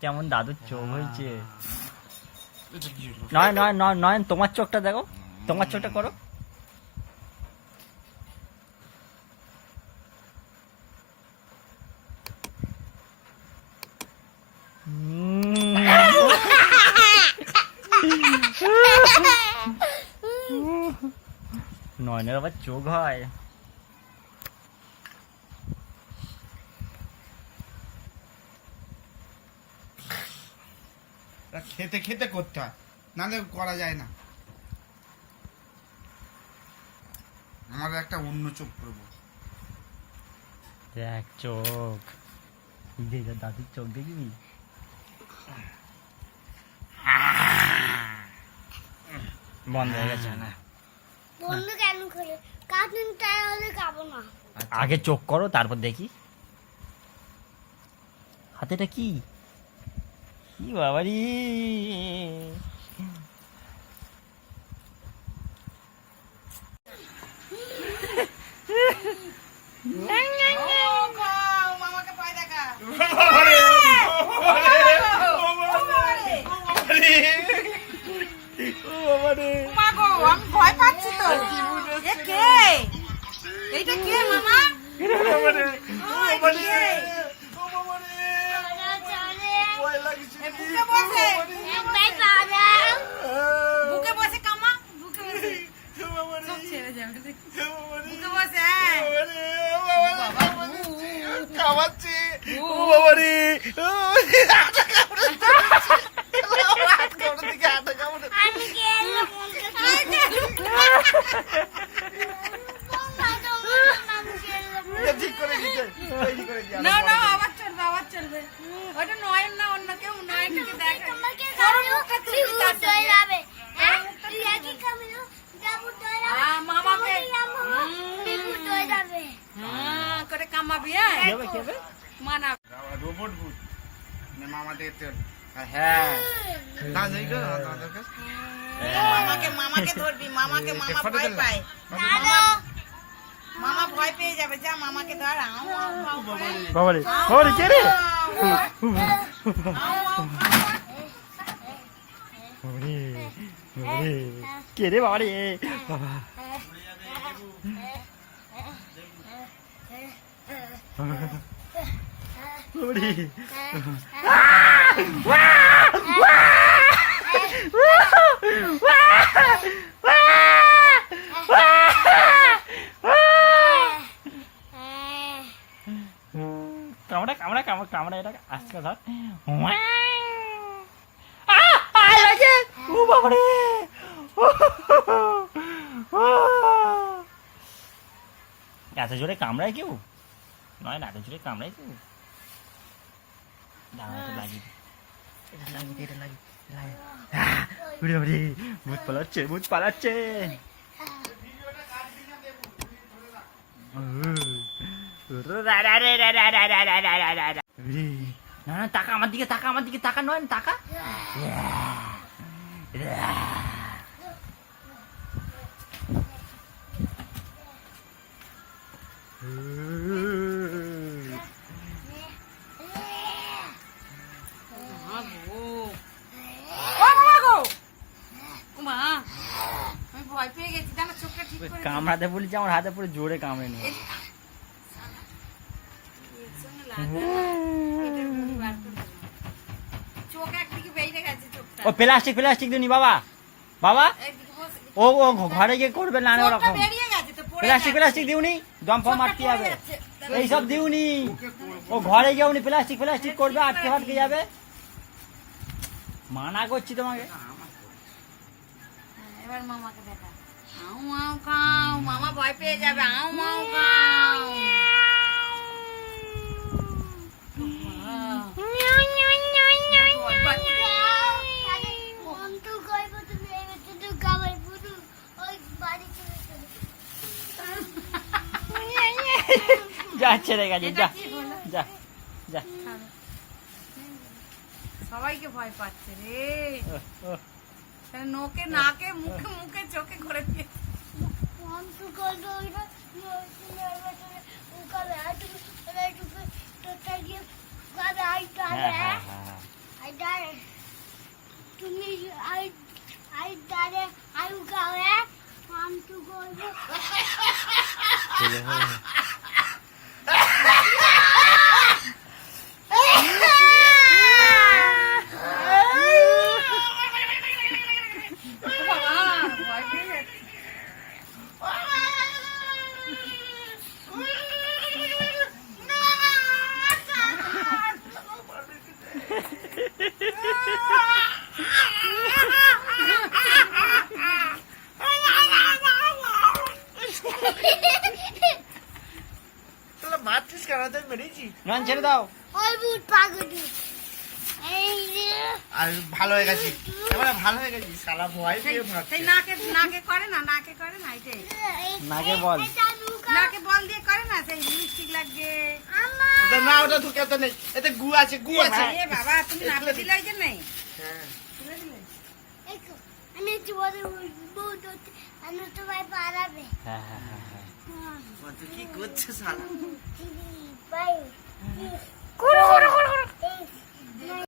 কেমন দাদুর চোখ হয়েছে। নয় নয় নয় নয়ন, তোমার চোখটা দেখো, তোমার চোখটা করো। নয়নের আবার চোখ হয়। খেতে খেতে করতে হয়, নাহলে করা যায় না। আমার একটা অন্য চোখ করবো। দেখ চোখ, দাদুর চোখ দেখবি। বন্ধ হয়ে গেছে না, বন্ধ কেন করে? কার্টুনটা হলে খাবো না। আগে চোখ করো তারপর দেখি। হাতেটা কি কি বাবারি। মামাকে পায় দেখা। মা গো, আমি ভয় পাচ্ছি তো। এ কে? এইটা কে মামা? বুকে বসে, বুকে বসে কামা, বুকে বসে। সব ছেড়ে যাবে। বুকে বসে, খাওয়াচ্ছি ও বাবারে। আমি গেলাম ঠিক করে দিতে, তৈরি করে দিয়া। না না, আবার চলবে, আবার চলবে। ওটা নয়ন না, অন্য কেউ। নয়নটাকে দেখ। তোমাকে খাবো তুই উঠে যাবে। হ্যাঁ তুই কি খাবি? যাবো তুই মামাকে তুই উঠে যাবে। করে কামাবি। হ্যাঁ কি হবে, কি হবে? মানা রোবট ভূত না মামা দেখতে। হ্যাঁ কাজ হয়ে গেল দাদার কাছে। মামাকে ধরবি। মামাকে মামা ভয় পায়। দাদা মামা ভয় পেয়ে যাবে। যা মামাকে ধর। বাবারে বাবারে, কে রে? বাবারে বাবারে, কে রে বাবারে? বাবা বাবারে। কামড়া কামড়া কামড়া কামড়া, এটা আজকে ধর। ও বাবারে, এত জোরে কামড়ায় কেউ? নয় না, এত জোরে কামড়ায় কেউ? দাঁড়া, এটা লাগিয়ে দিই। এটা লাগিয়ে দিই, এটা লাগিয়ে দিই। ভূত পালাচ্ছে, ভূত পালাচ্ছে। না না, তাকা আমার দিকে, তাকা আমার দিকে, তাকা নয়, তাকা। আমি ভয় পেয়ে গেছি। জানো চোখটা ঠিক করে কামড়াতে বলেছি, আমার হাতে পুরো জোরে কামড়ে নি। চোখ একদিকে বেরিয়ে গেছে। চোখটা ও প্লাস্টিক প্লাস্টিক দিনি বাবা, বাবা একদিকে বসে। ও ও ঘরে গিয়ে করবে না চোখটা ওরকম। বেরিয়ে গেছে তো, পড়ে প্লাস্টিক যাচ্ছে। প্লাস্টিক দিউনি, দম ফম চোখটা আটকে পড়ে যাবে। যাচ্ছে। এইসব দিউনি, ও ঘরে গিয়ে উনি প্লাস্টিক প্লাস্টিক করবে, আটকে ফাটকে যাবে। মানা করছি তোমাকে। এবার মামাকে দেখা। আউ আউ খাও। মামা ভয় পেয়ে যাবে। আউ আউ খাও। ভয় পাচ্ছে। বন্ধু করবো তুমি এই তো খাবার বুঝু ওই বাড়ি চলে চলে। যা ছেড়ে গেছে, যা যা যা। সবাইকে ভয় পাচ্ছে রে। ও, নোকে নাকে মুখে মুখে চোখে করে দিয়ে। বন্ধু করবো ওইটা ওখানে তুমি তোটা গিয়ে গাড়ি আইতে হ্যাঁ হ্যাঁ হ্যাঁ। তোরা মারছিস কেন? তুই মেরেছি। নয়ন ছেড়ে দাও। ওই ভূত পাগলি এই যে আর ভালো হয়ে গেছি, এবারে ভালো হয়ে গেছি। শালা ভয় পেয়ে মারছে। সেই নাকে নাকে করে না এটাই নাকে বল। এটা ঢুকা নাকে বল দিয়ে করে না সেই লিপস্টিক লাগবে আমার ওটা না, ওটা ঢুকে তো নেই, এতে গু আছে, গু আছে। এ বাবা তুমি নাকে দিলে ওই জন্যই হ্যাঁ। দেখো আমি তোমাদের ভূত হতে আমি তোমায় পারাবে হ্যাঁ হ্যাঁ হ্যাঁ হ্যাঁ। তুই কি করছিস শালা? হুম।